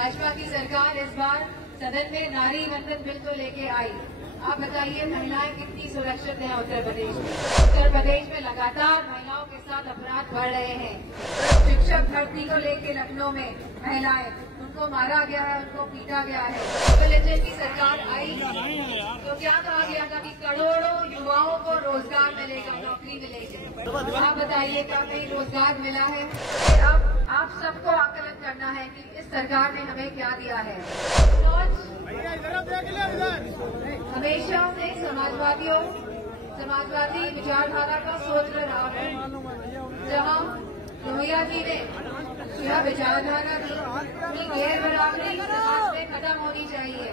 भाजपा की सरकार इस बार सदन में नारी वंदन बिल तो लेके आई। आप बताइए महिलाएं कितनी सुरक्षित हैं उत्तर प्रदेश में। उत्तर प्रदेश में लगातार महिलाओं के साथ अपराध बढ़ रहे हैं। शिक्षक भर्ती को लेकर लखनऊ में महिलाएं, उनको मारा गया है, उनको पीटा गया है। डबल इंजन की सरकार आई तो क्या कहा गया था कि करोड़ों युवाओं को रोजगार मिलेगा, नौकरी मिलेगी। आप बताइए क्या कहीं रोजगार मिला है? अब आप सबको आकलन करना है कि इस सरकार ने हमें क्या दिया है। हमेशा से समाजवादी विचारधारा का सोच रहा है, जहाँ लोहिया जी ने यह विचारधारा की गैर बराबरी समाज में खत्म होनी चाहिए,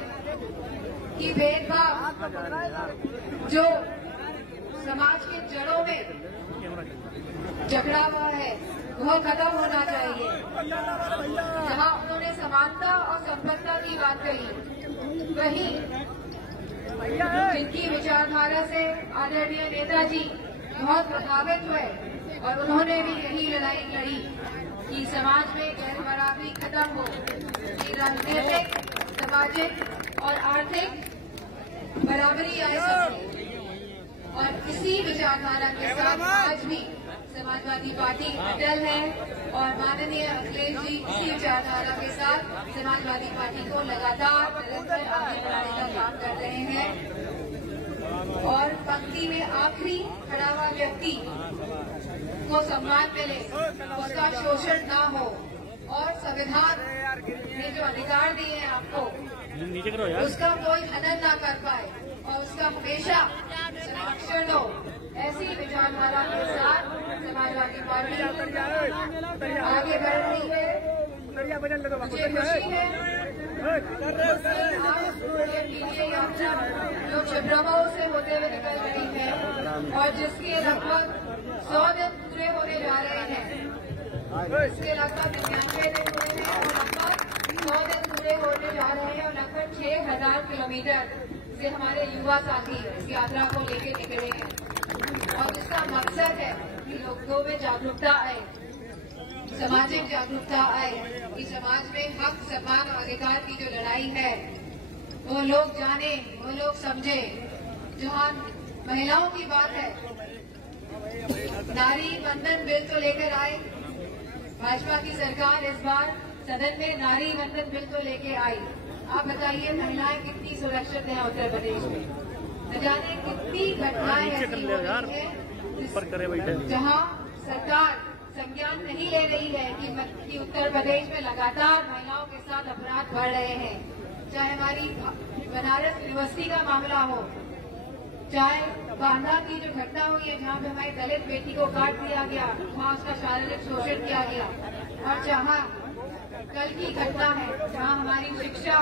कि भेदभाव जो समाज के जड़ों में जकड़ा हुआ है वह खत्म होना चाहिए। जहाँ उन्होंने समानता और संपन्नता की बात कही, वहीं जिनकी विचारधारा से आदरणीय नेताजी बहुत प्रभावित हुए और उन्होंने भी यही लड़ाई लड़ी कि समाज में गैर बराबरी खत्म हो, कि राजनीतिक, सामाजिक और आर्थिक बराबरी आए सबसे। और इसी विचारधारा के साथ आज भी समाजवादी पार्टी अटल है और माननीय अखिलेश जी इसी विचारधारा के साथ समाजवादी पार्टी को लगातार निरंतर आगे बढ़ाने का काम कर रहे हैं। और पंक्ति में आखिरी खड़ा हुआ व्यक्ति को सम्मान मिले, उसका शोषण न हो और संविधान ने जो अधिकार दिए हैं आपको, उसका कोई हनन ना कर पाए और उसका हमेशा संरक्षण हो। ऐसी विचारधारा के साथ समाजवादी पार्टी आगे बढ़ रही है। मुझे खुशी है ये यात्रा जो छिबरामऊ से होते हुए निकल रही है और जिसके लगभग 100 दिन पूरे होने जा रहे हैं। इसके लगभग 99 दिन हुए हैं और लगभग 100 दिन पूरे होने जा रहे हैं और लगभग 6000 किलोमीटर से हमारे युवा साथी इस यात्रा को लेकर निकले हैं और इसका मकसद है कि लोगों में जागरूकता आए, सामाजिक जागरूकता आए, कि समाज में हक, सम्मान और अधिकार की जो लड़ाई है वो लोग जाने, वो लोग समझे। जहाँ महिलाओं की बात है, नारी वंदन बिल तो लेकर आए। भाजपा की सरकार इस बार सदन में नारी वंदन बिल तो लेके आई। आप बताइए महिलाएं कितनी सुरक्षित हैं उत्तर प्रदेश में। न जाने कितनी घटनाएं ऐसी हो रही हैं जहां सरकार संज्ञान नहीं ले रही है कि उत्तर प्रदेश में लगातार महिलाओं के साथ अपराध बढ़ रहे हैं। चाहे हमारी बनारस यूनिवर्सिटी का मामला हो, चाहे बांदा की जो घटना हुई है जहाँ पे हमारी दलित बेटी को काट दिया गया, वहाँ उसका शारीरिक शोषण किया गया, और जहाँ कल की घटना है जहाँ हमारी शिक्षा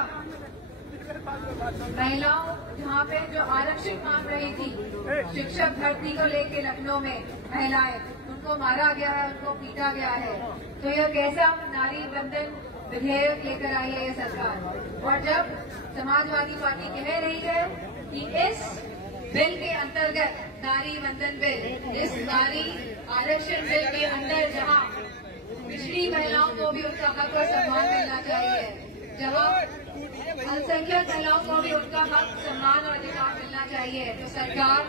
महिलाओं जहाँ पे जो आरक्षण मांग रही थी, शिक्षक भर्ती को लेके लखनऊ में महिलाएं, उनको मारा गया है, उनको पीटा गया है। तो यह कैसा नारी वंदन विधेयक लेकर आई है ये सरकार। और जब समाजवादी पार्टी कह रही है कि इस बिल के अंतर्गत नारी वंदन बिल, इस नारी आरक्षण बिल के अंदर जहाँ पिछड़ी महिलाओं को भी उनका हक और सम्मान मिलना चाहिए, जहाँ अल्पसंख्यक महिलाओं को भी उनका हक, सम्मान और अधिकार मिलना चाहिए, तो सरकार,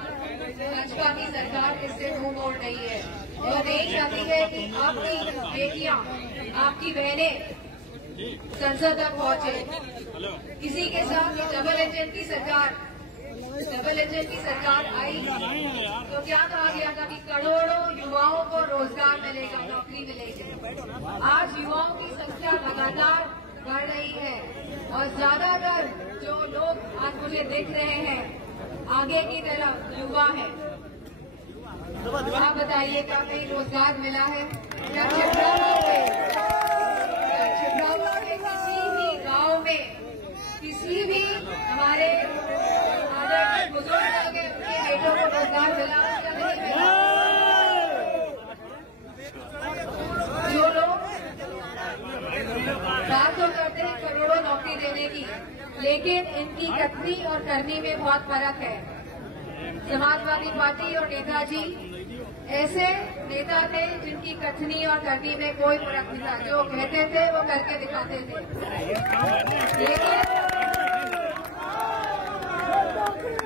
भाजपा की सरकार इससे मुंह मोड़ रही है। वो नहीं चाहती है कि आपकी बेटियां, आपकी बहनें संसद तक पहुंचे। किसी के साथ डबल इंजन की सरकार आई तो क्या कहा गया था कि करोड़ों युवाओं को रोजगार मिलेगा, नौकरी मिलेगी। आज युवाओं की संख्या लगातार बढ़ रही है और ज्यादातर जो लोग आज मुझे दिख रहे हैं आगे की तरफ युवा हैं। आप बताइए क्या कहीं रोजगार मिला है? क्या छिबरामऊ के किसी भी गांव में किसी भी हमारे बुजुर्ग के बेटों को रोजगार मिला या नहीं मिला? जो लोग बात तो करते हैं करोड़ों नौकरी देने की, लेकिन इनकी कथनी और करनी में बहुत फर्क है। समाजवादी पार्टी और नेताजी ऐसे नेता थे जिनकी कथनी और करनी में कोई फर्क नहीं था। जो कहते थे वो करके दिखाते थे।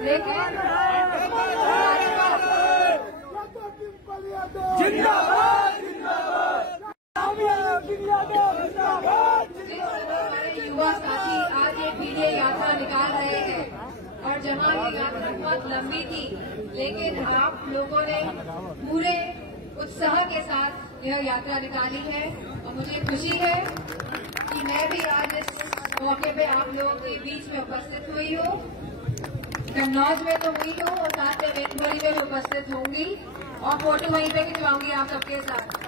लेकिन हमारे युवा साथी आज ये पीढ़ी यात्रा निकाल रहे हैं और जहाँ ये यात्रा बहुत लंबी थी, लेकिन आप लोगों ने पूरे उत्साह के साथ यह यात्रा निकाली है और मुझे खुशी है कि मैं भी आज इस मौके पे आप लोगों के बीच में उपस्थित हुई हूँ। कन्नौज में तो हुई हूँ और साथ में वेंथबरी में भी उपस्थित होंगी और फोटो वहीं पे खिंचवाऊंगी आप सबके साथ।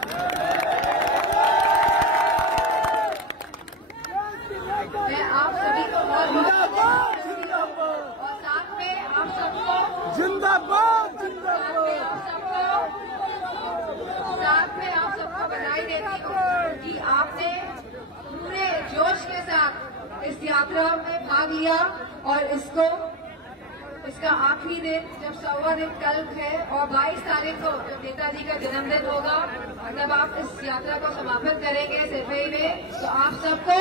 मैं आप सभी को बहुत और साथ में आप सबको साथ में आप सबको बधाई देती हूँ कि आपने पूरे जोश के साथ इस यात्रा में भाग लिया और इसका आखिरी दिन जब 100वां दिन कल है और 22 तारीख को जब नेताजी का जन्मदिन होगा और तब आप इस यात्रा को समापन करेंगे सिरफई में, तो आप सबको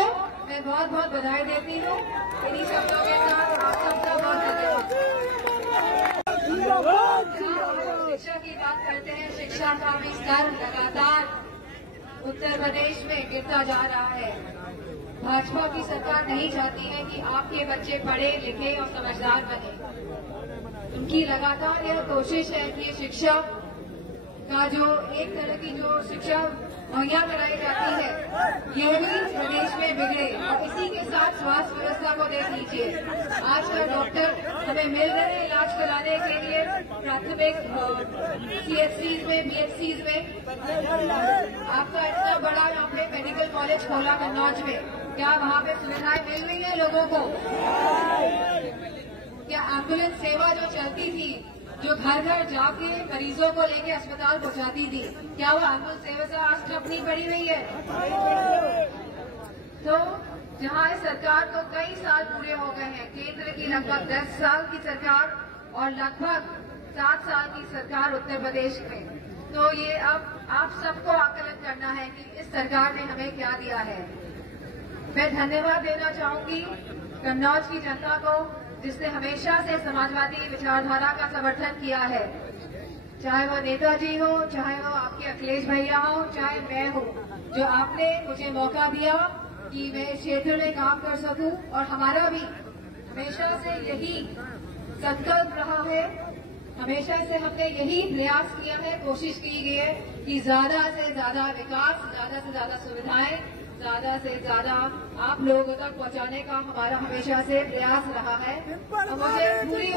मैं बहुत बहुत बधाई देती हूँ। इन्हीं शब्दों के साथ आप सबका बहुत धन्यवाद। शिक्षा की बात करते हैं, शिक्षा का भी स्तर लगातार उत्तर प्रदेश में गिरता जा रहा है। भाजपा की सरकार नहीं चाहती है कि आपके बच्चे पढ़े लिखे और समझदार बने। उनकी लगातार यह कोशिश है कि शिक्षा का जो एक तरह की जो शिक्षा मुहैया कराई जाती है ये भी प्रदेश में बिगड़े। और इसी के साथ स्वास्थ्य व्यवस्था को देख लीजिए, आजकल डॉक्टर हमें मिल रहे हैं इलाज कराने के लिए प्राथमिक CHCs में BHCs में। आपका इतना बड़ा यहाँ पे मेडिकल कॉलेज खोला कन्नौज में, क्या वहाँ पे सुविधाएं मिल रही है लोगों को? क्या एम्बुलेंस सेवा जो चलती थी, जो घर घर जाके मरीजों को लेके अस्पताल पहुंचाती थी, क्या वो एम्बुलेंस सेवा से आज ठप नहीं पड़ी हुई है? तो जहाँ इस सरकार को कई साल पूरे हो गए हैं, केंद्र की लगभग 10 साल की सरकार और लगभग 7 साल की सरकार उत्तर प्रदेश में, तो ये अब आप सबको आकलन करना है कि इस सरकार ने हमें क्या दिया है। मैं धन्यवाद देना चाहूंगी कन्नौज की जनता को, जिसने हमेशा से समाजवादी विचारधारा का समर्थन किया है, चाहे वो नेताजी हो, चाहे वो आपके अखिलेश भैया हो, चाहे मैं हूँ, जो आपने मुझे मौका दिया कि मैं इस क्षेत्र में काम कर सकूं। और हमारा भी हमेशा से यही संकल्प रहा है, हमेशा से हमने यही प्रयास किया है, कोशिश की गई है कि ज्यादा से ज्यादा विकास, ज्यादा से ज्यादा सुविधाएं, ज्यादा से ज्यादा आप लोगों तक पहुंचाने का हमारा हमेशा से प्रयास रहा है। और मुझे पूरी